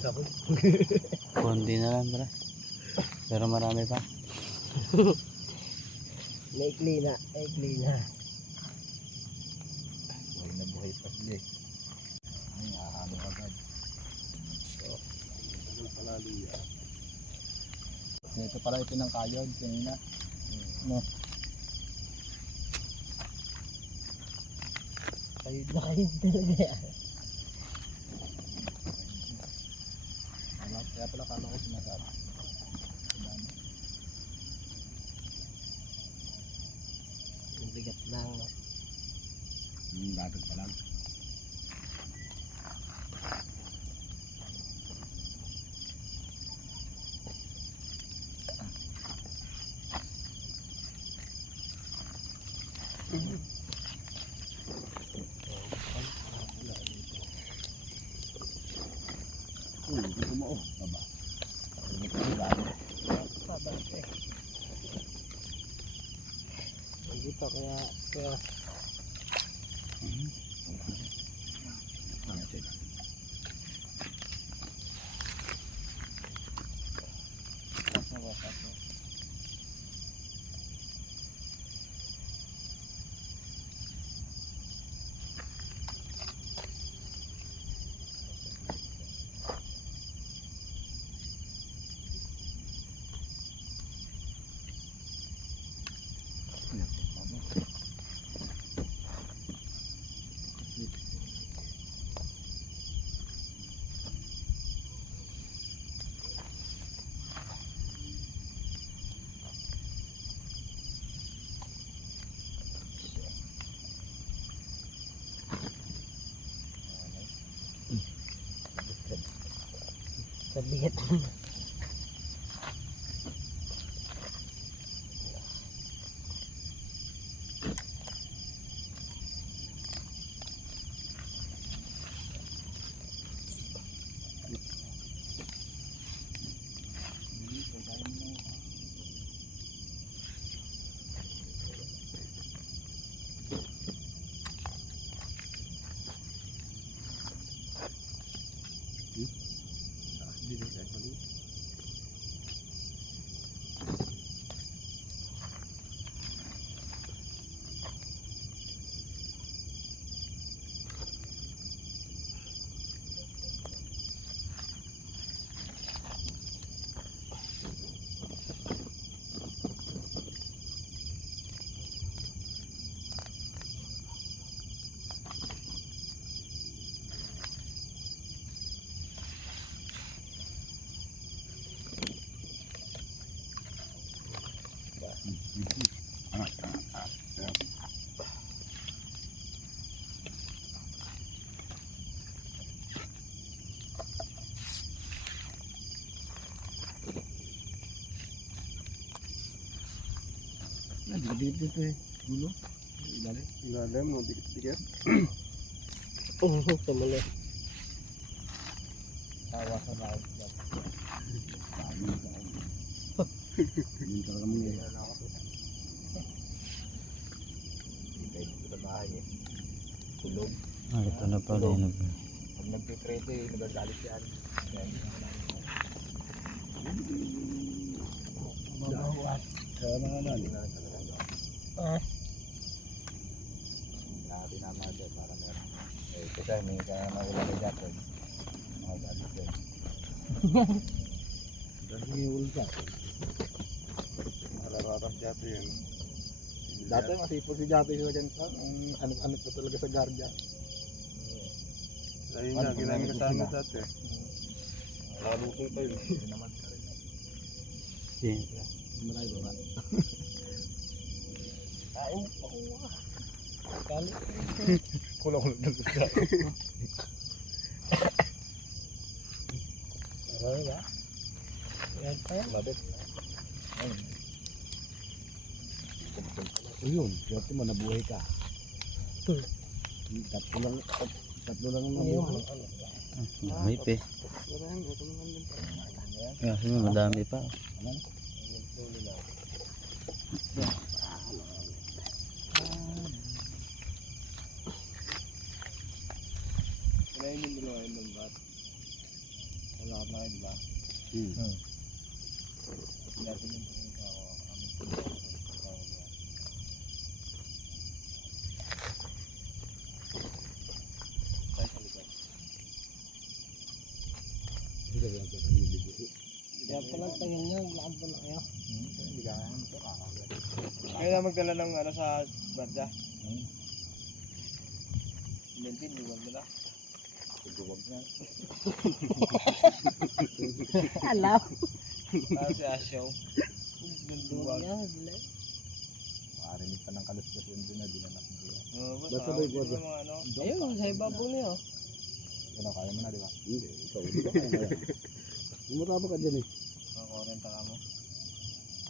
Tapos. Kundi na lang bro. Pero marami pa. Naikli na. Buhay na buhay pa sila eh. Ay, ano agad. Ito pala ito ng kayod kanina. No. Kayod talaga yan. Kaya pala kala ko sinasabi. Ang bigat lang. Latag pa lang. Hindi ko mo. Baba. Pabalik eh. Dito kaya sa bigat. Dikit-dikit ito eh. Gulo. Ilalim mo, dikit-dikit. Sa mali. Tawa sa lahat. Hindi talaga mo ngayon. Hindi sa bahay eh. Tulog. Ito na pala yun. Pag nagpipreto eh, nagagalit yan. Mabahuat. Kaya naman. Grabe naman dyan para meron. Eh, kasi may kaya naulala dyan. Nakagalit dyan. Dahil yung ulo dyan. Malararas dyan yun. Dati masipag si Jato yung ganito. Ano pa talaga sa guardia. Ayun nga, ginamit kasama dati. Lalusong pa yun. Hindi naman ka rin. Malay ba? Kain pa ko. Kali. Kulang-kulang na gusto. Marami ba? Yan pa yan. Labit. Ayun, swerte mo, nabuhay ka. Tatlo lang ang nabuhay. May pe. Kasi madami pa. Kinain yung dalawa yung lambat. Wala kayo, di ba? Dati din po rin ako. Tayo sa likod. Kaya pala tayo niya, lakad pa na kayo. Hindi ka naman ito, kakagad. Kaya na magdala ng ano sa barda. Lentin, iwan nila. Tuguwag na. Alam. Para si Asyaw. Duwag niya, dila. Makarinig pa ng kalustos yun din na dinanak mo yun. Basta Basta may may barda. mga ano. Ayun, sa ibabaw niya. Ano, kaya mo na, di ba? Hindi, ikaw. Hindi ka kaya. Umutaba ka dyan eh. Mga 40 ka mo.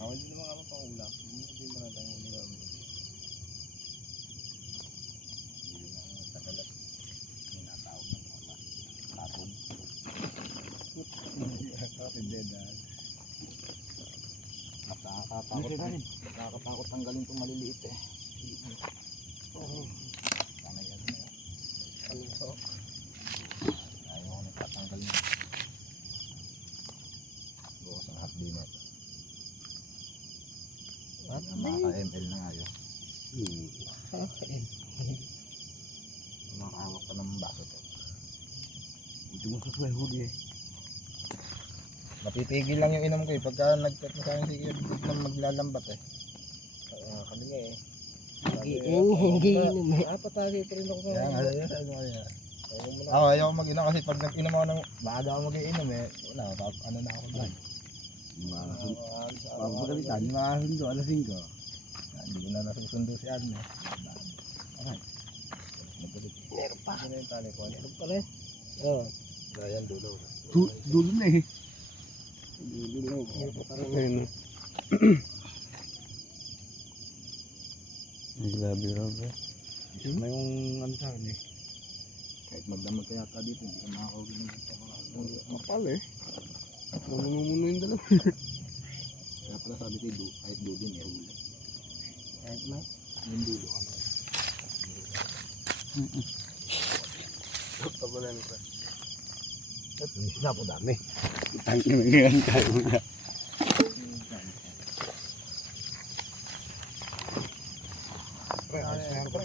Ako hindi naman kami pang ulam. Hindi mo na tayong ulam. Hindi na, tagalat. May natawag na mga tapon. Hindi dahil. Nakakatakot tanggalin itong maliliit eh. Sana yan na yan. Palinso. Ayaw ko nagtatanggal na. Bukas ang hot din ito. What? Maka-ML na nga yun. Akin. Makahawak pa ng baso to. Hindi mo sa huli eh. Mapipigil lang yung inom ko eh. Pagka nag-cut na sa akin sige, biglang maglalambat eh. Kami nga eh. Hindi inom eh. Patagi pa rin ako sa Kaya nga, yun, ano kaya. Ayaw mo na. Ako, ayaw ko mag-inom kasi pag nag-inom ako ng, maaga ako mag-inom eh. Wala, ano na ako doon. Pagpagalitan, makasundo, alas 5. Hindi ko na nasusundo si Arne. Alright. Magalit. Meron pa. Sino yung tali ko? Meron pa rin. Oo. Ayan, dulo. Dulo na eh. Meron pa rin. Ayun na. I love you, Robert. May yung ano sa akin eh. Kahit magdamag kaya ka dito, hindi ka makakawin ng dito. Kapal eh. Namumuno yung dalawa. Kaya pala sabi ko, kahit dulo niya, ulo. Kahit na. Yung dulo, ano. Tabala nito. Ito, isda po dami. Tangin na yan, tayo na. Pre, ayos na yan, pre.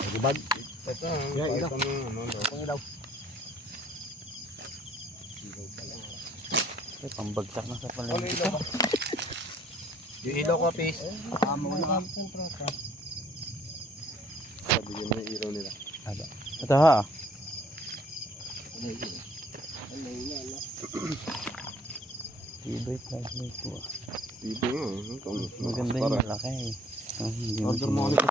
Ay, gubag. Ito, Yeah, kahit ilaw. ano, ano, ano. Kung ilaw. Pambagsak na sa Ano palengke. ilaw ba? Yung ilaw ko, pis. Amo na. Bigyan mo yung ilaw nila. Ito ha. Tibay flashlight po. Ibo nga. Maganda yung malaki eh. Hindi mo Order mo ulit.